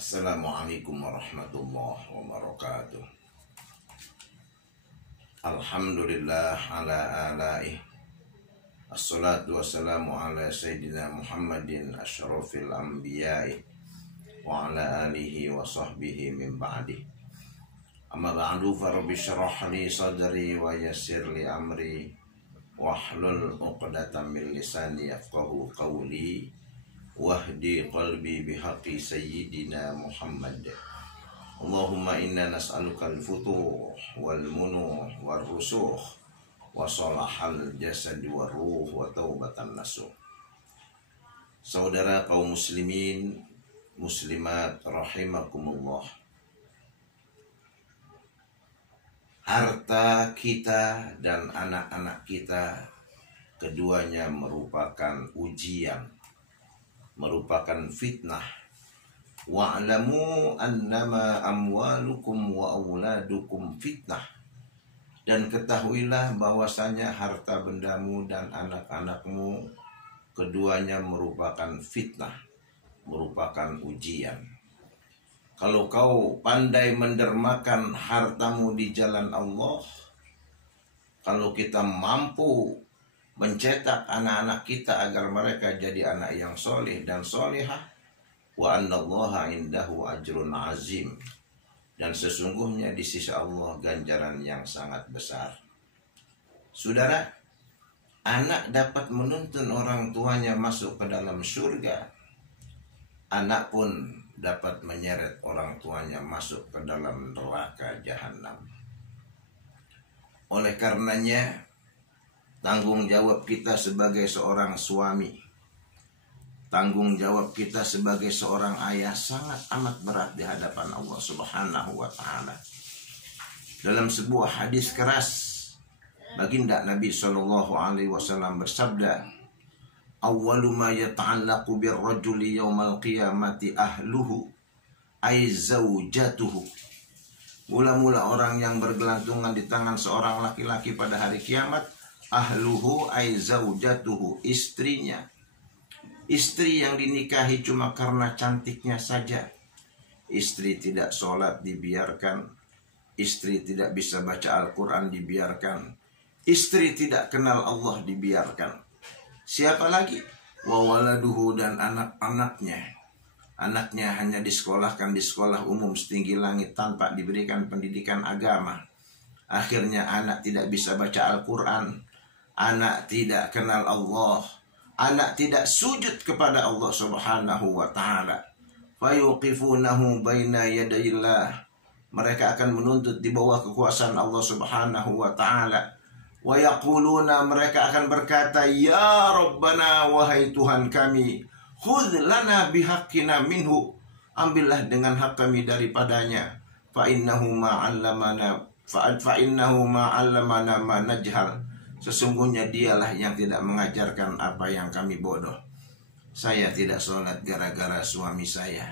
Assalamualaikum warahmatullahi wabarakatuh. Alhamdulillah ala alaih. Assalatu wassalamu ala sayyidina Muhammadin asyrafil anbiya'i wa ala alihi wa sahbihi min ba'di. Amma ba'du fa rabbi syrah li sadri wa yassir li amri wahlul 'uqdatam min lisani yafqahu qawli wahdi qalbi bihaqqi sayyidina Muhammad. Allahumma inna nas'aluka al-futuh wal munuh wal rusuh wa salahal jasad wa ruh wa taubatan nasuh. Saudara kaum muslimin muslimat rahimakumullah, harta kita dan anak-anak kita keduanya merupakan ujian, merupakan fitnah. Wa'lamu annama amwalukum wa auladukum fitnah. Dan ketahuilah bahwasanya harta bendamu dan anak-anakmu keduanya merupakan fitnah, merupakan ujian. Kalau kau pandai mendermakan hartamu di jalan Allah, kalau kita mampu mencetak anak-anak kita agar mereka jadi anak yang soleh dan solehah, wa annallaha indahu ajrun azim, dan sesungguhnya di sisi Allah ganjaran yang sangat besar. Saudara, anak dapat menuntun orang tuanya masuk ke dalam surga. Anak pun dapat menyeret orang tuanya masuk ke dalam neraka jahanam. Oleh karenanya, tanggung jawab kita sebagai seorang suami, tanggung jawab kita sebagai seorang ayah sangat amat berat di hadapan Allah Subhanahu wa ta'ala. Dalam sebuah hadis keras, baginda Nabi SAW bersabda, awwalu ma yata'allaqu birrajuli yawmal qiyamati ahluhu ay zawjatuhu. Mula-mula orang yang bergelantungan di tangan seorang laki-laki pada hari kiamat, ahluhu ay zawjatuhu, istrinya. Istri yang dinikahi cuma karena cantiknya saja. Istri tidak sholat dibiarkan. Istri tidak bisa baca Al-Quran dibiarkan. Istri tidak kenal Allah dibiarkan. Siapa lagi? Wa waladuhu, dan anak-anaknya. Anaknya hanya disekolahkan di sekolah umum setinggi langit tanpa diberikan pendidikan agama. Akhirnya anak tidak bisa baca Al-Quran. Anak tidak kenal Allah. Anak tidak sujud kepada Allah Subhanahu wa ta'ala. Fayuqifunahu baina yadayillah. Mereka akan menuntut di bawah kekuasaan Allah Subhanahu wa ta'ala. Wa yaquluna, mereka akan berkata, ya Rabbana, wahai Tuhan kami, khudh lana bihaqqina minhu, ambillah dengan hak kami daripadanya. Fa innahu ma'allamana ma najhal. Sesungguhnya dialah yang tidak mengajarkan apa yang kami bodoh. Saya tidak sholat gara-gara suami saya,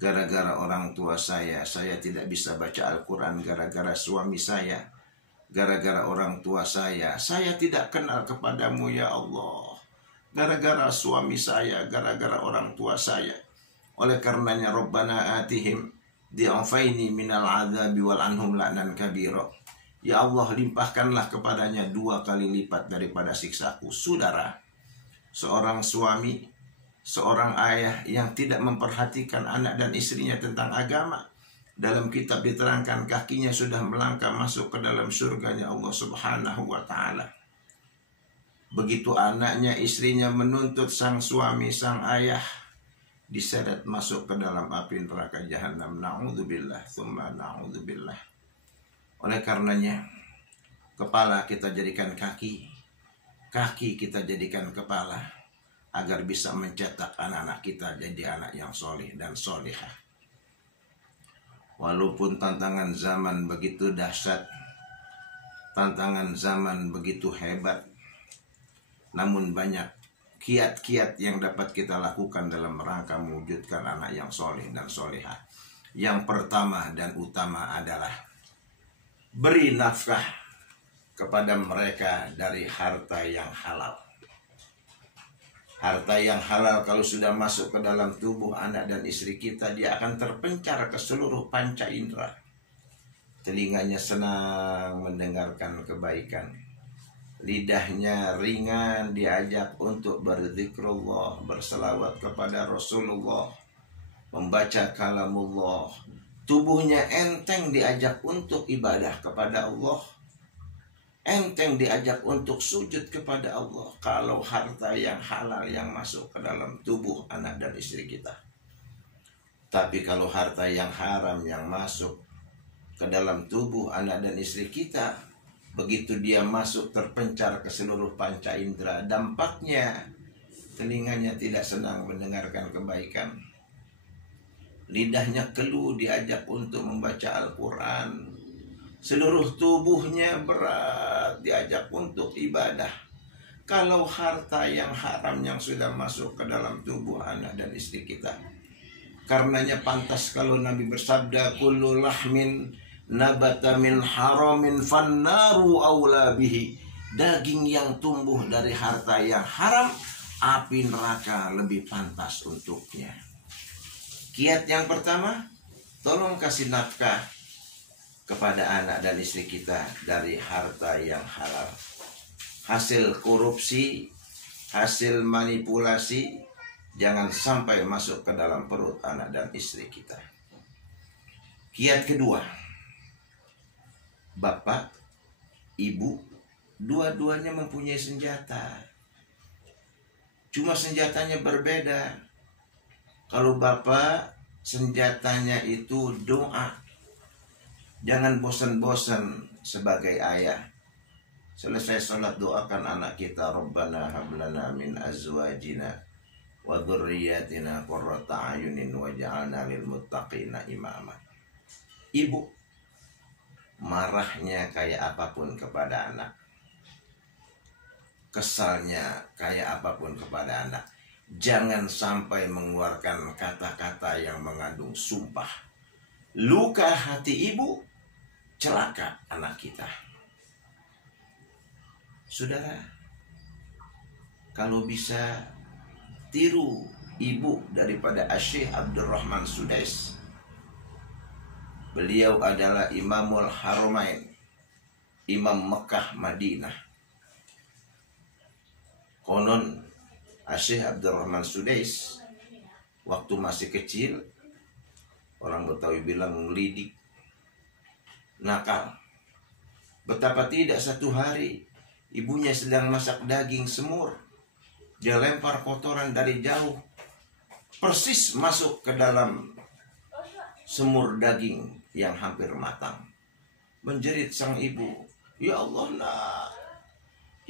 gara-gara orang tua saya. Saya tidak bisa baca Al-Quran gara-gara suami saya, gara-gara orang tua saya. Saya tidak kenal kepadamu ya Allah, gara-gara suami saya, gara-gara orang tua saya. Oleh karenanya Rabbana atihim di'afaini minal adzabi wal anhum la'nan kabira. Ya Allah, limpahkanlah kepadanya 2 kali lipat daripada siksaku. Saudara, seorang suami, seorang ayah yang tidak memperhatikan anak dan istrinya tentang agama, dalam kitab diterangkan kakinya sudah melangkah masuk ke dalam surganya Allah Subhanahu wa ta'ala. Begitu anaknya, istrinya menuntut sang suami, sang ayah, diseret masuk ke dalam api neraka jahanam. Na'udzubillah, tsumma na'udzubillah. Oleh karenanya, kepala kita jadikan kaki, kaki kita jadikan kepala, agar bisa mencetak anak-anak kita jadi anak yang soleh dan solehah. Walaupun tantangan zaman begitu dahsyat, tantangan zaman begitu hebat, namun banyak kiat-kiat yang dapat kita lakukan dalam rangka mewujudkan anak yang soleh dan solehah. Yang pertama dan utama adalah beri nafkah kepada mereka dari harta yang halal. Harta yang halal kalau sudah masuk ke dalam tubuh anak dan istri kita, dia akan terpencar ke seluruh panca indera. Telinganya senang mendengarkan kebaikan, lidahnya ringan diajak untuk berzikrullah, berselawat kepada Rasulullah, membaca kalamullah. Tubuhnya enteng diajak untuk ibadah kepada Allah, enteng diajak untuk sujud kepada Allah. Kalau harta yang halal yang masuk ke dalam tubuh anak dan istri kita. Tapi kalau harta yang haram yang masuk ke dalam tubuh anak dan istri kita, begitu dia masuk terpencar ke seluruh panca indera, dampaknya telinganya tidak senang mendengarkan kebaikan, lidahnya keluh diajak untuk membaca Al-Quran, seluruh tubuhnya berat diajak untuk ibadah. Kalau harta yang haram yang sudah masuk ke dalam tubuh anak dan istri kita, karenanya pantas kalau Nabi bersabda, kullu lahmin nabata min haramin fannaru aula bihi. Daging yang tumbuh dari harta yang haram, api neraka lebih pantas untuknya. Kiat yang pertama, tolong kasih nafkah kepada anak dan istri kita dari harta yang halal. Hasil korupsi, hasil manipulasi, jangan sampai masuk ke dalam perut anak dan istri kita. Kiat kedua, bapak, ibu, dua-duanya mempunyai senjata. Cuma senjatanya berbeda. Kalau bapak, senjatanya itu doa. Jangan bosan-bosan sebagai ayah. Selesai sholat doakan anak kita, Rabbana hablana min azwajina wa dzurriyyatina qurrata a'yunin waj'alna lil muttaqina imama. Ibu marahnya kayak apapun kepada anak, kesalnya kayak apapun kepada anak, jangan sampai mengeluarkan kata-kata yang mengandung sumpah. Luka hati ibu, celaka anak kita. Saudara, kalau bisa tiru ibu daripada Syekh Abdurrahman Sudais. Beliau adalah Imamul Haramain, Imam Mekah Madinah. Konon Syekh Abdurrahman Sudais waktu masih kecil, orang Betawi bilang ngelidik, nakal. Betapa tidak, satu hari ibunya sedang masak daging semur, dia lempar kotoran dari jauh, persis masuk ke dalam semur daging yang hampir matang. Menjerit sang ibu, ya Allah nak,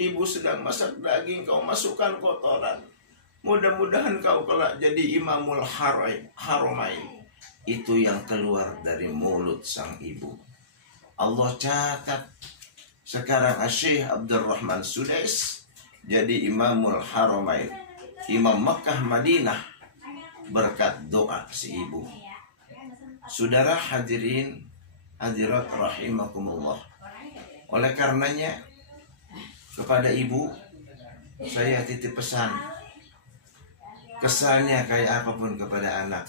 ibu sedang masak daging, kau masukkan kotoran. Mudah-mudahan kau kelak jadi Imamul Haramain. Itu yang keluar dari mulut sang ibu. Allah catat, sekarang Syekh Abdurrahman Sudais jadi Imamul Haramain, Imam Mekah Madinah, berkat doa si ibu. Saudara hadirin hadirat rahimakumullah. Oleh karenanya, kepada ibu saya titip pesan, kesalnya kayak apapun kepada anak,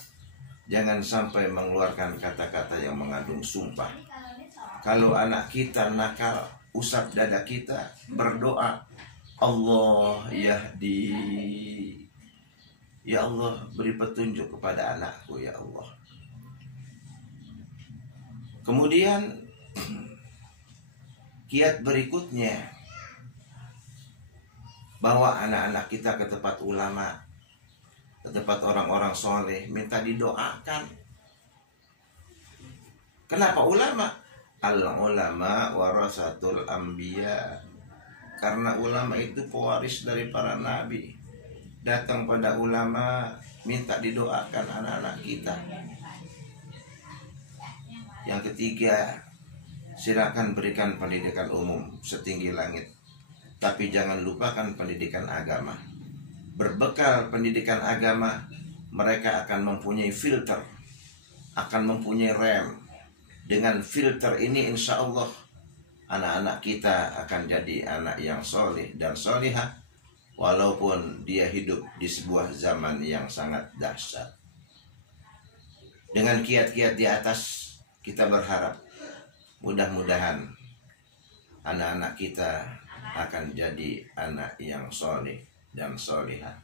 jangan sampai mengeluarkan kata-kata yang mengandung sumpah. Kalau anak kita nakal, usap dada kita, berdoa, Allah yahdi, ya Allah beri petunjuk kepada anakku ya Allah. Kemudian kiat berikutnya, bawa anak-anak kita ke tempat ulama, ke tempat orang-orang soleh, minta didoakan. Kenapa ulama? Al-ulama warasatul anbiya. Karena ulama itu pewaris dari para nabi. Datang pada ulama, minta didoakan anak-anak kita. Yang ketiga, silakan berikan pendidikan umum setinggi langit, tapi jangan lupakan pendidikan agama. Berbekal pendidikan agama, mereka akan mempunyai filter, akan mempunyai rem. Dengan filter ini insya Allah anak-anak kita akan jadi anak yang soleh dan solihah, walaupun dia hidup di sebuah zaman yang sangat dahsyat. Dengan kiat-kiat di atas, kita berharap mudah-mudahan anak-anak kita akan jadi anak yang soleh dan solihah.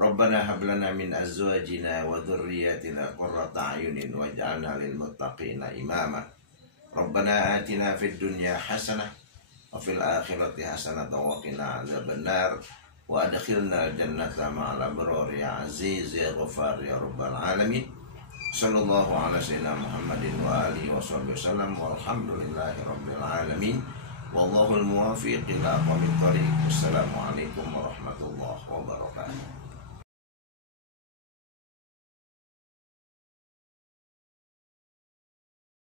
Rabbana hab lana min azwajina wa dhurriyyatina qurrata a'yunin waj'alna lil muttaqina imama. Rabbana atina fid dunya hasanah wa fil akhirati hasanah wa qina adzabannar wa adkhilna jannata ma'al abrar ya aziz ya ghafar ya rabbal alamin. Sallallahu ala sayyidina Muhammadin wa alihi wa sahbihi wasallam walhamdulillahi rabbil alamin. Wallahul muwaffiq ila aqwamit thoriq. Wassalamualaikum warahmatullahi wabarakatuh.